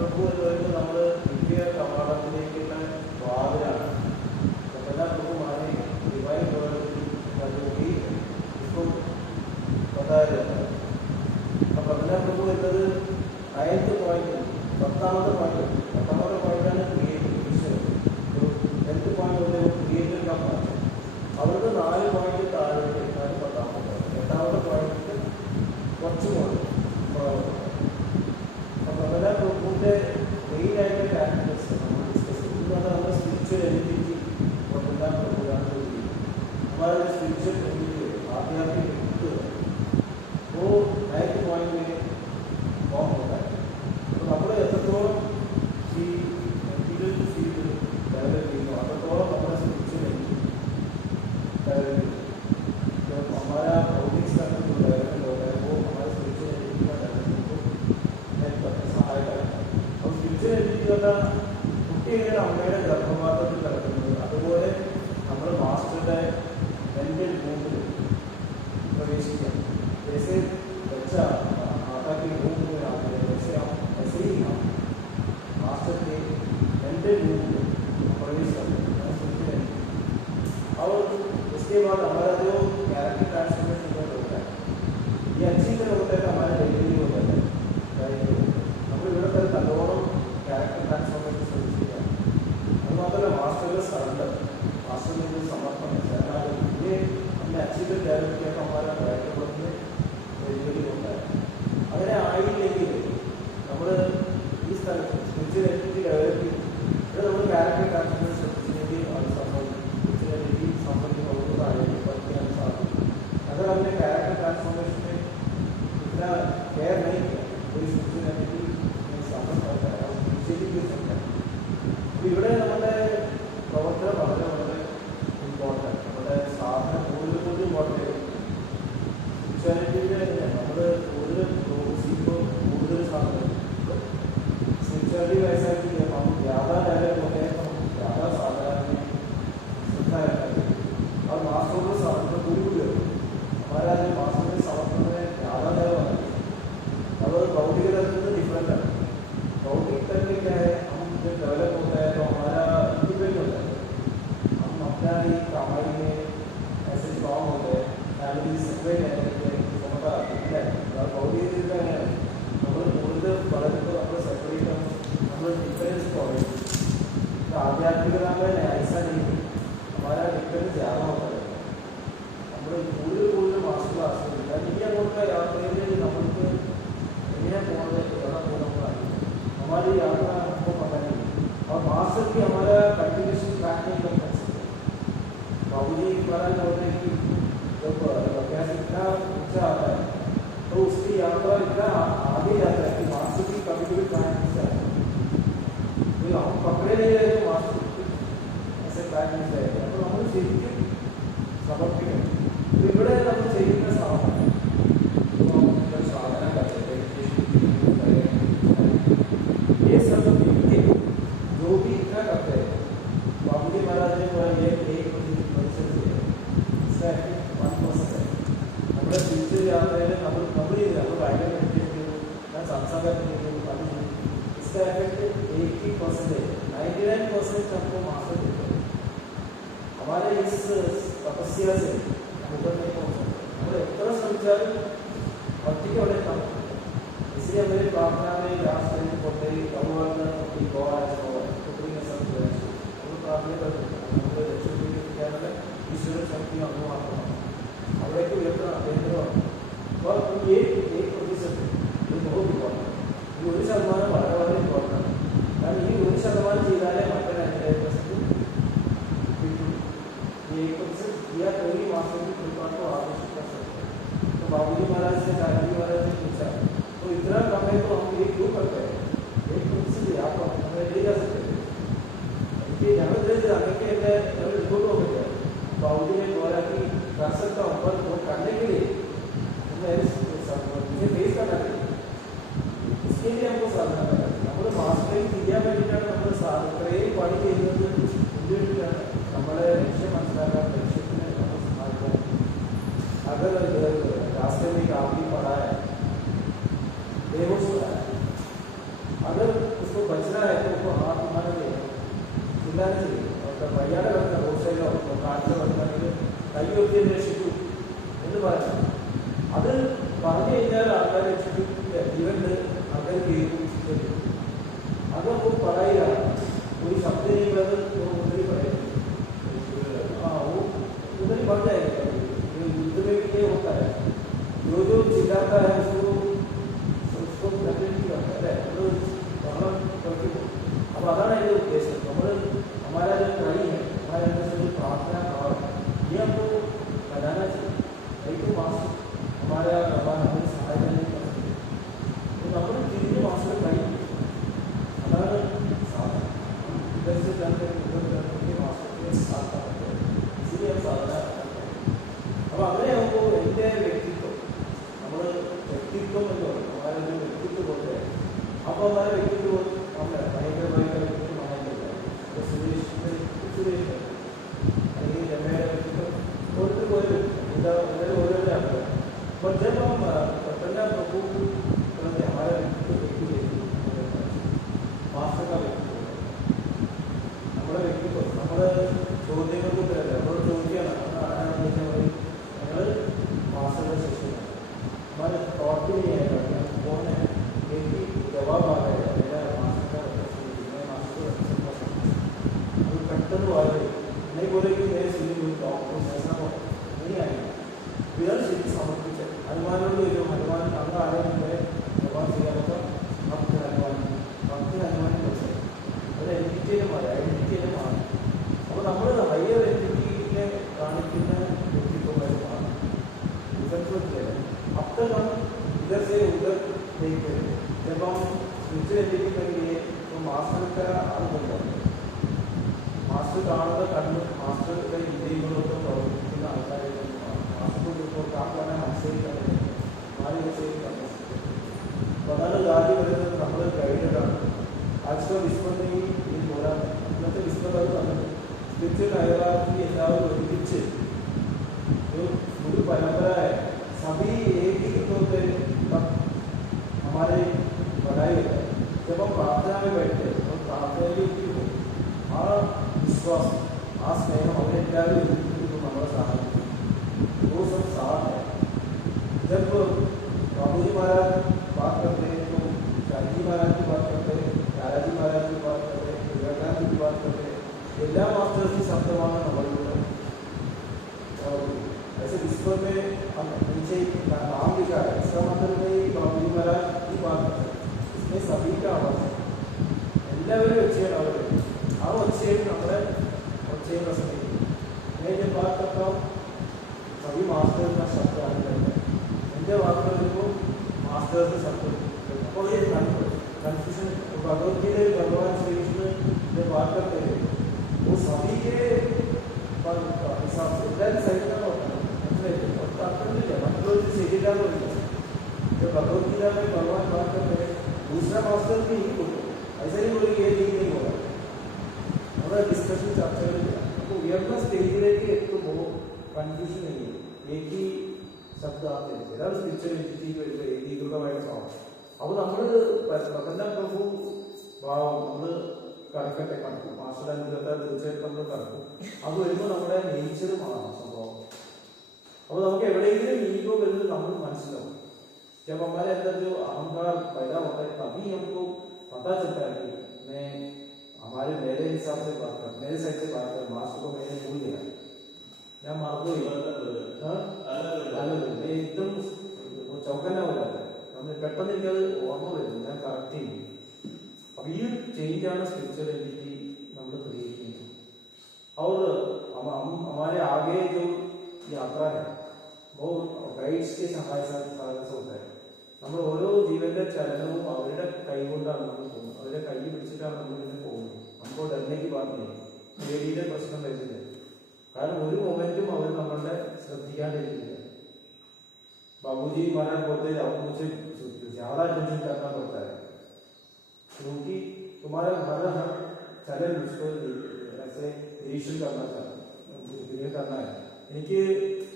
പ്രഭു എന്ന് പറയുന്നത് നമ്മൾ ദിവ്യ കവാടത്തിലേക്കുള്ള വാതിലാണ്. कपिला प्रभु माने डिवाइन लॉयल्टी का जो भी इसको बताया जाता है. अब कपिला प्रभु എന്നത് 9th പോയിന്റ് 10th പോയിന്റാണ് ക്രിയേഷൻ. 10th പോയിന്റ് വരെ ക്രിയേറ്റഡ് का पार्ट അവർക്ക് 4 പോയിന്റ് താഴേക്ക് 10th പോയിന്റ് 8th പോയിന്റ് കുറച്ചും കൂടി. അപ്പോൾ കപില പ്രഭുവിന്റെ മെയിൻ ആയിട്ട് ക്യാരക്ടേഴ്സ് നമ്മൾ ഡിസ്കസ് ചെയ്യുന്നത് നമ്മുടെ സ്പിരിച്വൽ എലിജിബിലിറ്റി कपिला प्रभु हमारा स्पिरिचुअल आध्यात्मिक वो 9th पॉइंट में फॉर्म होता है. तो നമ്മൾ എത്രത്തോളം ഈ മെന്റൽ ഫീൽഡ് ഡെവലപ്പ് ചെയ്യുന്നു അത്രത്തോളം നമ്മുടെ സ്പിരിച്വൽ डेवलप जो हमारा भौतिक स्तर पर जो डेवलपमेंट होता है वो हमारे स्पिरिचुअल एबिलिटी का डेवलपमेंट को हेल्प करता है, सहायक करता है. और स्पिरिचुअल एबिलिटी का കുട്ടിയുടെ അമ്മയുടെ ഗർഭപാത്രത്തിൽ കിടക്കുന്നത് അതുപോലെ നമ്മൾ മാസ്റ്ററുടെ മെന്റൽ മൂഡിൽ प्रवेशिക്കാം. जैसे बच्चा माता के रूप में आते हैं वैसे हम ऐसे ही हम मास्टर के मेंटल रूप में प्रवेश करते हैं. और उसके बाद हमारा जो कैरेक्टर ट्रांसफॉर्मेशन होता है ये अच्छी तरह होता है. हमारे डेली हो जाता है. നമ്മൾ ഇവിടെ തന്നെ നല്ലോണം ക്യാരക്ടർ ട്രാൻസ്ഫോർമേഷൻ ശ്രദ്ധിച്ചില്ല. അത് മാത്രമല്ല മാസ്റ്ററിലെ സറണ്ടർ, മാസ്റ്ററിൻ്റെ സമർപ്പണം, ശരണാഗതി, ये हमने अच्छी तरह डेवलप किया तो हमारा कैरेक्टर बनने डेलीवरी होता है. അങ്ങനെ ആയില്ലെങ്കിൽ നമ്മൾ ഈ സ്ഥലത്ത് സ്പിരിച്വൽ എബിലിറ്റി ഡെവലപ്പ് ചെയ്യും. ഇവിടെ നമ്മൾ ക്യാരക്ടർ ട്രാൻസ്ഫോർമേഷൻ ശ്രദ്ധിച്ചില്ലെങ്കിൽ അത് സംഭവിക്കും. स्पिरिचुअल एबिलिटी संबंधी बहुत आगे बढ़ने साथ अगर हमने कैरेक्टर ट्रांसफॉर्मेशन में इतना केयर नहीं किया कोई स्पिरिचुअल एबिलिटी में समझ पाता है और स्पिरिचुअली भी सकता है. ഇവിടെ നമ്മുടെ പ്രവർത്തനം വളരെ വളരെ ഇമ്പോർട്ടൻ്റ്. നമ്മുടെ സാധന കൂടുതൽ ഇമ്പോർട്ടൻ്റ് ആയിരിക്കും. സ്പിരിച്വാലിറ്റിയുടെ നമ്മൾ കൂടുതൽ सीखो കൂടുതൽ സാധനം स्पिरिचुअलिटी वैसा कि जब हम ज़्यादा डेवलप होते हैं तो हम ज़्यादा साधना में श्रद्धा रखते हैं. और मास्टर को समर्पण पूरी पूरी होती है. हमारा जो मास्टर के समर्पण में ज़्यादा देव होता है. अब भौतिक तत्व तो डिफरेंट है. भौतिक तत्व क्या है, हम जब डेवलप होता है तो हमारा इंडिपेंडेंट होता है. हम अपना ही कमाई में ऐसे स्ट्रॉन्ग होते हैं. फैमिली सेपरेट रहने के क्षमता है. और भौतिक का है നമ്മൾ കൂടുതൽ വളരുമ്പോൾ നമ്മൾ സെപ്പറേറ്റ് നമ്മൾ ഡിഫറൻസ് കുറയും. आध्यात्मिकता में ऐसा नहीं है. हमारा डिफरेंस ज़्यादा होता है. നമ്മൾ കൂടുതൽ മാസ്റ്റർ ക്ലാസ് എനിക്ക് അങ്ങോട്ട് യാത്രയിൽ നമ്മൾക്ക് എങ്ങനെ പോകുന്നത് എവിടെ പോകുന്നതാണ് हमारी यात्रा हमको पता नहीं. और मास्टर की हमारा कंटिन्यूशन ट्रैक नहीं कर सकते. बाबूजी महाराज बोलते हैं कि जब अभ्यास इतना ऊँचा आता है तो उसकी यात्रा इतना आगे जाता है कि मास्टर की कभी कभी ट्रैक मिस जाता है. हम पकड़े नहीं रहे तो मास्टर ऐसे ट्रैक मिस जाएगा. तो हम ശരിക്കും സമർപ്പിക്കണം. ഇവിടെ നമ്മൾ ചെയ്യുന്ന സാധന साधना करते हैं ये सब जो भी इतना करते हैं. बाबूजी महाराज ने बोला ये 1% से 1% है. നമ്മുടെ ഫ്യൂച്ചർ യാത്രയിൽ നമ്മൾ ഭയങ്കര മെഡിറ്റേഷൻ ഞാൻ സംസാരിക്കുന്നു. इसका इफेक्ट 80% 99% हमको मास्टर देते हैं. हमारे इस तपस्या से हम ऊपर नहीं पहुँच सकते. और एक तरह संचार भक्ति के बड़े कम. इसलिए मेरी प्रार्थना में लास्ट टाइम बोलते ही भगवान की गॉड पुत्री में सब वो प्रार्थना करते हैं. लक्ष्मी क्या मतलब ईश्वर शक्ति अनुमान അവരേക്ക് ഉയർത്തണം കേന്ദ്രമാണ്. അപ്പോൾ ഈ 1% ഇത് बहुत ഇമ്പോർട്ടൻ്റ്. ഈ 1% വളരെ വളരെ ഇമ്പോർട്ടൻ്റ്. കാരണം ഈ 1% ചെയ്താലേ മറ്റൊരു 99% കിട്ടും. ഈ 1% किया कोई मास्टर की कृपा को आदेश कर सकते हैं. तो बाबूजी महाराज से दादाजी महाराज ने पूछा तो इतना कम है तो हम ये क्यों करते हैं. 1% आप हमें ले जा सकते थे. ये जहाँ से जाने के लिए रिपोर्ट हो गया. बाबूजी ने बोला कि कर सकता हूँ पर वो करने के लिए मुझे फेस करना चाहिए. इसके लिए हमको साधना करना चाहिए. നമ്മുടെ മാസ്റ്ററിങ് ചെയ്യാൻ വേണ്ടിയിട്ടാണ് നമ്മൾ ഇത്രയും പണി ചെയ്യുന്നത്. വേണ്ടിയിട്ടാണ് നമ്മുടെ ലക്ഷ്യം മനസ്സിലാക്കാൻ ലക്ഷ്യത്തിന് നമ്മൾ സഹായിക്കാൻ. अगर रास्ते में एक आदमी पड़ा है बेहोश हो रहा है, अगर उसको അപ്പോൾ हमारे व्यक्तित्व നമ്മുടെ ഭയങ്കരമായിട്ട് വ്യക്തിത്വം മാറിയിട്ടില്ല. അപ്പോൾ സുരേഷ് അല്ലെങ്കിൽ രമയുടെ വ്യക്തിത്വം ഓരോരുത്തർ ഓരോരുത്തർ ആക്കുക. पर जब हम पन्ना प्रभु करते हमारा व्यक्तित्व मास्टर का व्यक्तित्व നമ്മുടെ വ്യക്തിത്വം നമ്മുടെ ചോദ്യങ്ങൾക്ക് ഉത്തരവില്ല. നമ്മളോട് ചോദിക്കുകയാണ് ഞങ്ങൾ मास्टर का शिष्य है, हमारे थॉट भी नहीं आएगा कौन है, एक ही जवाब आ गया मेरा मास्टर का मैं मास्टर का कंटन वाले नहीं बोले कि मेरे सीधे कोई डॉक्टर ऐसा हो नहीं आएगा. विरल सीधी समर्पित है हनुमानों जो हनुमान अंग आ रहे हैं भगवान श्री राम का भक्त हनुमान बोलते ഒരു ഐഡന്റിറ്റിയെ മാറി. അപ്പോൾ നമ്മൾ ഹയർ ഐഡന്റിറ്റിയെ കാണിക്കുന്ന വ്യക്തിത്വമായിട്ട് മാറും. अब तक हम इधर से उधर देखते हैं. जब हम स्पिरिचुअल एंटिटी करेंगे तो मास्टर का अनुभव होगा. मास्टर കാണുന്ന കണ്ണ് മാസ്റ്ററുടെ ഇന്ത്യയിലൊക്കെ പ്രവർത്തിക്കുന്ന ആൾക്കാരെ മാസ്റ്റർ को काम करना है हमसे ही करेंगे हमारे से ही करना है. അതാണ് ഗാന്ധി പറയുന്നത് നമ്മൾ ഗൈഡഡ് ആണ്. ആജ് വിശ്വ में ये बोला ഇന്നത്തെ വിശ്വം അത് തന്നത് സ്പിരിച്വൽ ഹയറാർക്കി എല്ലാവരും ഒരുമിച്ച് ഒരു परंपरा है. सभी एक ही तौर पे हमारे पढ़ाई होता है. जब हम प्रार्थना में बैठते हैं तो प्रार्थना में आ विश्वास आ स्नेह हमें എല്ലാവരും നമ്മുടെ സഹായിക്കും. वो सब साथ है. जब बाबूजी महाराज बात करते हैं तो शाही जी महाराज की बात करते हैं, दादाजी महाराज की बात करते हैं, विवेकानंद की बात करते हैं. എല്ലാ മാസ്റ്റേഴ്സ് ശബ്ദമാണ് നമ്മളിലൂടെ. और ऐसे विश्व में हम नीचे नाम लिखा है. इसका मतलब नहीं बाबूजी महाराज की बात करते हैं, इसमें सभी का आवाज है. എല്ലാവരും ഒച്ചയാണ് അവർ. ആ ഒച്ചയിൽ നമ്മുടെ ഒച്ചയെ പ്രസംഗിക്കും. मैं जब बात करता हूँ सभी मास्टर्स का शब्द आने लगता है. എൻ്റെ വാക്കുകൾ വരുമ്പോൾ മാസ്റ്റേഴ്സ് ശബ്ദം. അപ്പോൾ ये कन्फ्यूजन भगवत गीता भगवान श्री कृष्ण जब बात करते हैं वो सभी के हिसाब से सही होता है. जब भगवत गीता में भगवान बात करते हैं दूसरा मास्टर भी नहीं बोलते. ऐसा नहीं बोले ये नहीं होगा. हमारा डिस्कशन चर्चा तो उयर्ന്ന സ്റ്റേജിലേക്ക് എത്തുമ്പോൾ കൺഫ്യൂഷൻ नहीं है. एक ही शब्द आते हैं. ഏതാണ് സ്പിരിച്വൽ എൻറ്റിറ്റി വരുമ്പോൾ ഏകീകൃതമായിട്ട് കാണും. അപ്പോൾ നമ്മൾ പ്രപഞ്ച പ്രഭു ഭാവം നമ്മൾ കടക്കട്ടെ കണക്കും മാസ്റ്റർ അനുഗ്രഹത്താൽ തീർച്ചയായിട്ടും നമ്മൾ കടക്കും. അത് വരുമ്പോൾ നമ്മുടെ നേച്ചറുമാണ് സംഭവം. അപ്പോൾ നമുക്ക് എവിടെയെങ്കിലും ഈഗോ വരുന്നത് നമ്മൾ മനസ്സിലാവും. जब हमारे अंदर जो अहंकार पैदा होता है तभी हमको पता चलता है कि मैं हमारे मेरे हिसाब से बात कर मेरे साइड से बात कर मास्टर को मैंने भूल गया या मार्को एकदम वो चौकन्ना हो जाता है. हमने പെട്ടെന്ന് എനിക്കത് ഓർമ്മ വരുന്നു ഞാൻ കറക്റ്റ് ചെയ്യും. അപ്പോൾ ഈ ചേഞ്ചാണ് സ്പിരിച്വൽ എൻറ്റിറ്റി നമ്മൾ ക്രിയേറ്റ് ചെയ്യുന്നത്. और हमारे आगे जो यात्रा है वो गाइड्स के सहाय से होता है. നമ്മൾ ഓരോ ജീവന്റെ ചലനവും അവരുടെ കൈ കൊണ്ടാണ് നമ്മൾ പോകുന്നത്. അവരുടെ കൈ പിടിച്ചിട്ടാണ് നമ്മൾ ഇതിന് പോകുന്നത്. നമുക്ക് ഡറിലേക്ക് പറഞ്ഞില്ല പേടിയുടെ പ്രശ്നം വരുന്നില്ല. കാരണം ഒരു മൊമെന്റും അവർ നമ്മളുടെ ശ്രദ്ധിക്കാണ്ടിരിക്കില്ല. बाबूजी महाराज बोलते हैं आपको मुझे ज्यादा टेंशन करना पड़ता है क्योंकि तुम्हारा हर चलन मुझको ऐसे निरीक्षण करना है. എനിക്ക്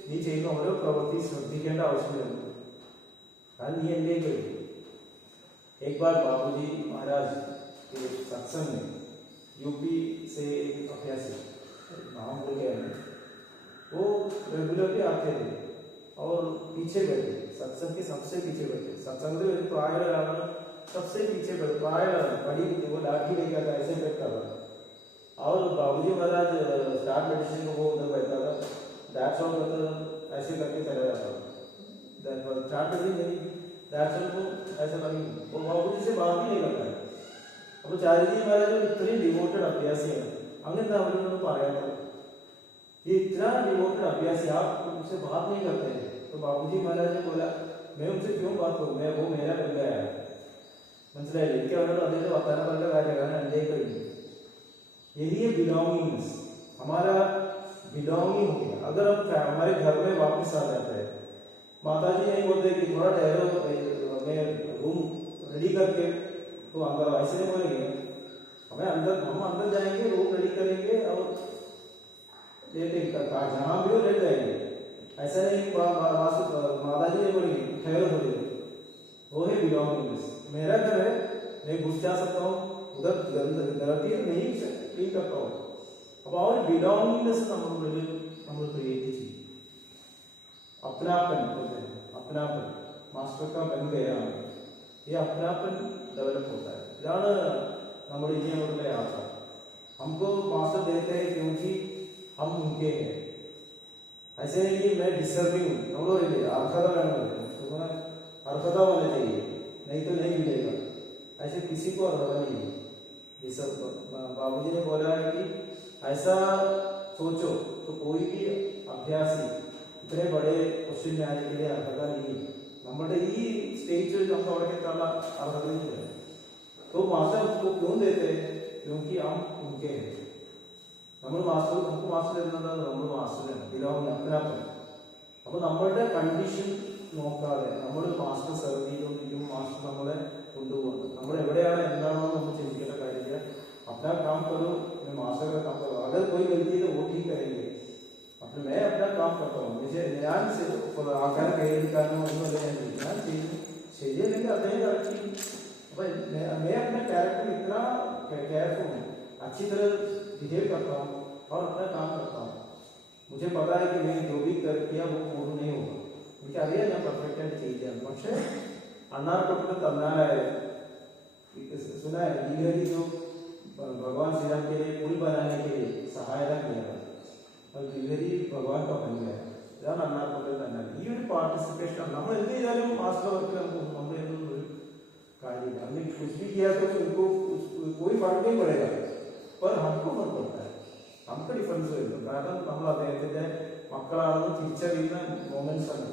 നീ ചെയ്യുന്ന ഓരോ പ്രവൃത്തി ശ്രദ്ധിക്കേണ്ട ആവശ്യമില്ല. कारण ये ले एक बार बाबूजी महाराज के सत्संग में यूपी से अभ्यासी नाम भूल गए वो रेगुलरली आते थे और पीछे बैठे सत्संग के सबसे पीछे बैठे. सत्संग में प्राय सबसे पीछे बैठे प्राय बड़ी वो लाठी लेकर था ऐसे बैठता था. और बाबूजी महाराज स्टार्ट मेडिटेशन को वो उधर बैठता था. दैट्स ऑल मतलब ऐसे करके चला जाता था. स्टार्ट नहीं दैट्स ऑल को ऐसा नहीं वो बाबूजी से बात ही नहीं करता है. അപ്പോൾ ചാരിജി മഹാരാജ് ഇത്രയും ഡിവോട്ടഡ് അഭ്യാസിയാണ്. അങ്ങനത്തെ അവരോട് പറയാൻ ये इतना डिवोटेड अभ्यासी आप उनसे बात नहीं करते हैं. तो बाबूजी महाराज ने बोला मैं उनसे क्यों बात करूं, मैं वो मेरा बन गया है. മനസ്സിലായില്ലേ? എനിക്ക് അവരോട് അദ്ദേഹത്തെ വർത്തമാനം പറഞ്ഞ കാര്യമാണ് എൻ്റെ കഴിഞ്ഞു. यही है बिलोंगिंग्स. हमारा बिलोंगिंग हो गया. अगर हम हमारे घर में वापस आ जाते हैं माता जी नहीं बोलते कि थोड़ा ठहरो मैं रूम रेडी करके तो अंदर ऐसे नहीं बोलेंगे, हमें अंदर, हम अंदर जाएंगे, रूम रेडी करेंगे और लेटे जहाँ भी हो लेट जाएंगे। ऐसा नहीं माता जी नहीं बोलेंगे ठहरो थोड़ी देर, वो है बिलोंगिंगनेस। मेरा घर है, मैं घुस जा सकता हूँ उधर, गलती नहीं करता हूँ. അപ്പോൾ ആ ഒരു ബിലോങ്ങിങ്നെസ് നമ്മൾ ക്രിയേറ്റ് ചെയ്യും. अपनापन बोलते हैं, अपनापन मास्टर का बन गया, ये अपनापन डेवलप होता है. इതാണ് നമ്മുടെ ഇനിയുള്ള യാത്ര. हमको मास्टर देते हैं क्योंकि हम उनके हैं. ऐसे नहीं कि मैं डिजर्विंग हूँ, हम लोग अर्हता വേണം, तुम्हें अर्हता होना चाहिए, नहीं तो नहीं मिलेगा. ऐसे किसी को अर्हता नहीं है. बाबूजी ने बोला है कि ऐसा सोचो तो कोई भी अभ्यासी इतने बड़े क्वेश्चन में आने के लिए अर्हता नहीं है. നമ്മുടെ ഈ സ്റ്റേജിൽ നമുക്ക് അവിടെ എത്താനുള്ള അർഹതയില്ല. तो मास्टर को क्यों देते हैं? क्योंकि हम उनके हैं. നമ്മൾ മാസ്റ്റർ, നമുക്ക് മാസ്റ്റർ തരുന്നത് നമ്മൾ മാസ്റ്ററാണ്, ബിലോങ് അപ്പനാപ്പൻ. അപ്പോൾ നമ്മളുടെ കണ്ടീഷൻ നോക്കാതെ നമ്മൾ മാസ്റ്റർ സെർവ് ചെയ്തുകൊണ്ടിരിക്കും, മാസ്റ്റർ നമ്മളെ കൊണ്ടുപോകുന്നത്. നമ്മൾ എവിടെയാണ് എന്താണോ നമ്മൾ ചിന്തിക്കേണ്ട കാര്യമില്ല. अपना काम करो, मैं मास्टर का काम करो. अगर कोई गलती है तो वो ठीक करेंगे. अपने मैं अपना काम करता हूँ, मुझे ध्यान से आकार कहीं निकालना ध्यान चाहिए, ശരിയല്ലെങ്കിൽ അദ്ദേഹം കറക്റ്റ് ചെയ്യും. അപ്പം मैं अपने कैरेक्टर इतना केयरफुल हूँ, अच्छी तरह बिहेव करता हूँ और अपना काम करता हूँ. मुझे पता है कि मैं जो भी किया वो पूर्ण नहीं होगा. എനിക്കറിയാം ഞാൻ പെർഫെക്റ്റ് ആയിട്ട് ചെയ്യില്ല. പക്ഷേ അണ്ണാർക്കൊട്ട് തന്നാലായ सुना है लीगली जो भगवान श्री राम के लिए पुल बनाने के लिए सहायता किया है और लीगली भगवान का बन गया. ഇതാണ് അണ്ണാർക്കൊട്ട് തന്നെ. ഈ ഒരു പാർട്ടിസിപ്പേഷൻ നമ്മൾ എന്ത് ചെയ്താലും മാസ്റ്റർ വർക്ക് നമ്മുടെ ഒരു കാര്യമില്ല. हमने कुछ भी किया तो उनको कोई फर्क नहीं पड़ेगा, पर हमको फर्क पड़ता है. നമുക്ക് ഡിഫറൻസ് വരുന്നു, കാരണം നമ്മൾ അദ്ദേഹത്തിന്റെ മക്കളാണെന്ന് തിരിച്ചറിയുന്ന മൊമെന്റ്സ് ആണ്.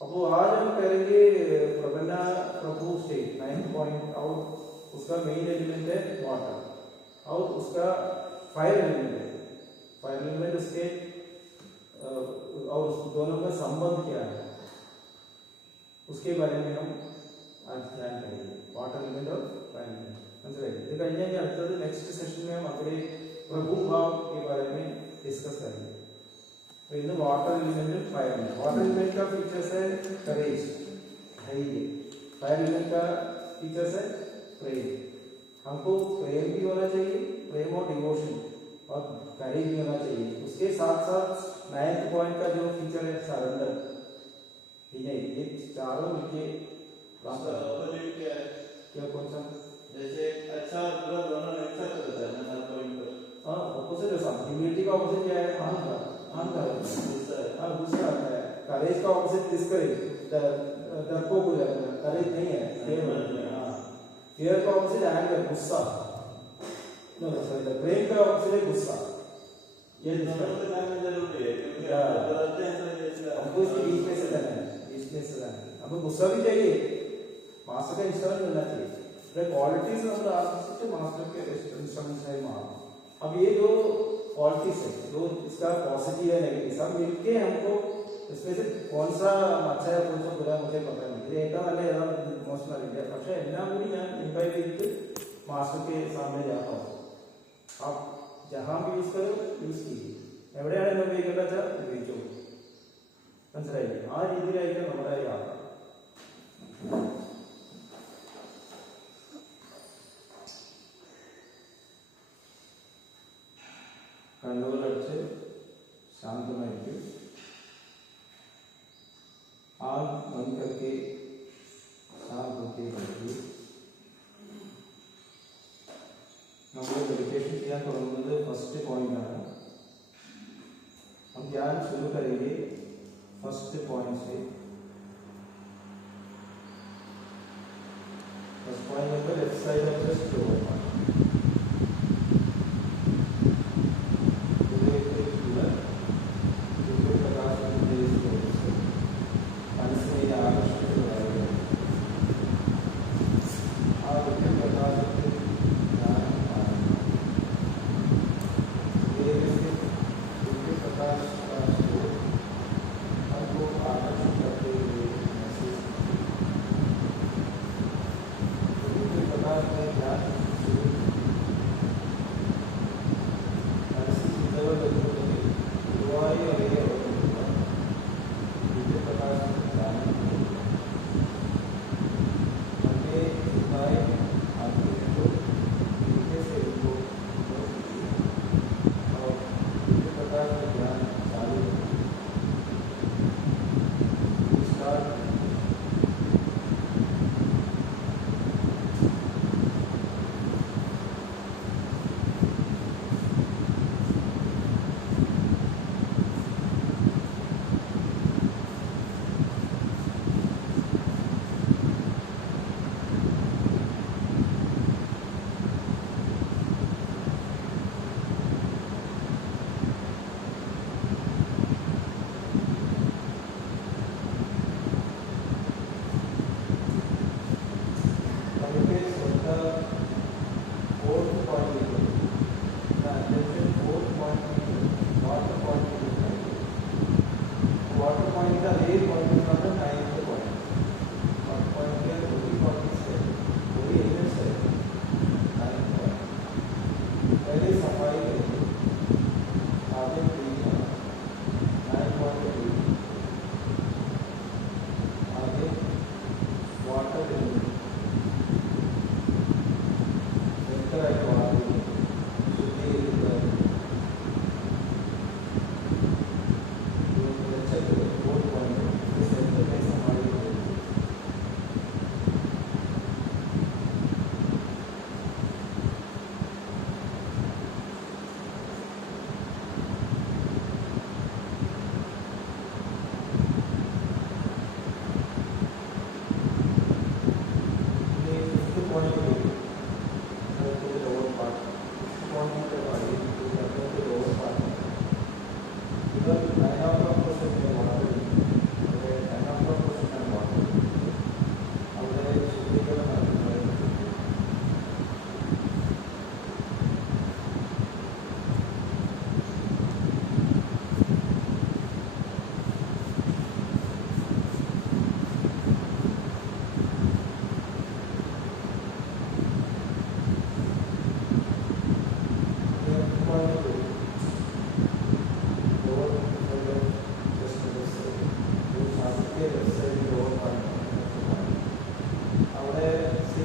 अब आज हम करेंगे प्रबन्ना प्रभु स्टेज 9 पॉइंट. और उसका मेन एलिमेंट है वाटर और उसका फायर एलिमेंट है. फायर एलिमेंट उसके और उस दोनों का संबंध क्या है उसके बारे में हम आज ध्यान करेंगे. वाटर एलिमेंट और फायर एलिमेंट മനസ്സിലായി. ഇത് കഴിഞ്ഞാൽ അടുത്തത് നെക്സ്റ്റ് സെഷൻ में हम अगले प्रभु भाव के बारे में डिस्कस करेंगे. तो in water element fire element. Water element का फीचर्स है करेज, धैर्य. फायर एलिमेंट का फीचर्स है प्रेम. हमको प्रेम भी होना चाहिए, प्रेम और डिवोशन और करेज भी होना चाहिए. उसके साथ साथ 9th पॉइंट का जो फीचर है सरेंडर. ठीक है, ये चारों मिलके क्या कौन सा जैसे अच्छा बुरा दोनों मिक्सअप होता है ना पॉइंट पर. हाँ, ऑपोजिट है. सब ह्यूमिलिटी का ऑपोजिट क्या है? अहंकार. अहंकार हाँ, गुस्सा आता है. करेज का ऑपोजिट डिस्करेज, डरपोक हो जाता है. करेज नहीं है, फियर का ऑपोजिट एंगर, गुस्सा. नो सॉरी, प्रेम का ऑपोजिट गुस्सा. ये दोनों को जानना जरूरी है क्योंकि बदलते हैं तो जैसे हमको इसके बीच में से जाना है, बीच में से जाना है. हमको गुस्सा भी चाहिए, मास्टर का इंस्ट्रूमेंट मिलना चाहिए. क्वालिटीज हम आर्टिस्ट मास्टर के इंस्ट्रूमेंट है मार. अब ये जो क्वालिटीज है, जो इसका पॉजिटिव है नेगेटिव सब मिलके हमको इसमें से कौन सा अच्छा है कौन सा बुरा मुझे पता नहीं. ഇത് ഏറ്റവും നല്ല ഏതാണ് മോശം അറിയില്ല. പക്ഷെ എല്ലാം കൂടി ഞാൻ ഇൻവൈറ്റ് ചെയ്തിട്ട് മാസ്റ്റർ के सामने जाता हूँ. आप जहाँ भी यूज करो യൂസ് ചെയ്യും. എവിടെയാണ് എന്നെ ഉപയോഗിക്കേണ്ടത് വെച്ചാൽ ഉപയോഗിച്ചോ. മനസ്സിലായില്ലേ? ആ രീതിയിലായിരിക്കും നമ്മുടെ യാത്ര. കണ്ണുകളടച്ച് ശാന്തമായിരിക്കും. आँख बंद करके शांत होकर बैठिए. നമ്മൾ മെഡിറ്റേഷൻ ചെയ്യാൻ തുടങ്ങുന്നത് ഫസ്റ്റ് പോയിന്റ് ആണ്. हम ध्यान शुरू करेंगे फर्स्ट पॉइंट से. फर्स्ट पॉइंट मतलब left side of the store.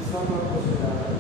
इसका क्वेश्चन आ रहा है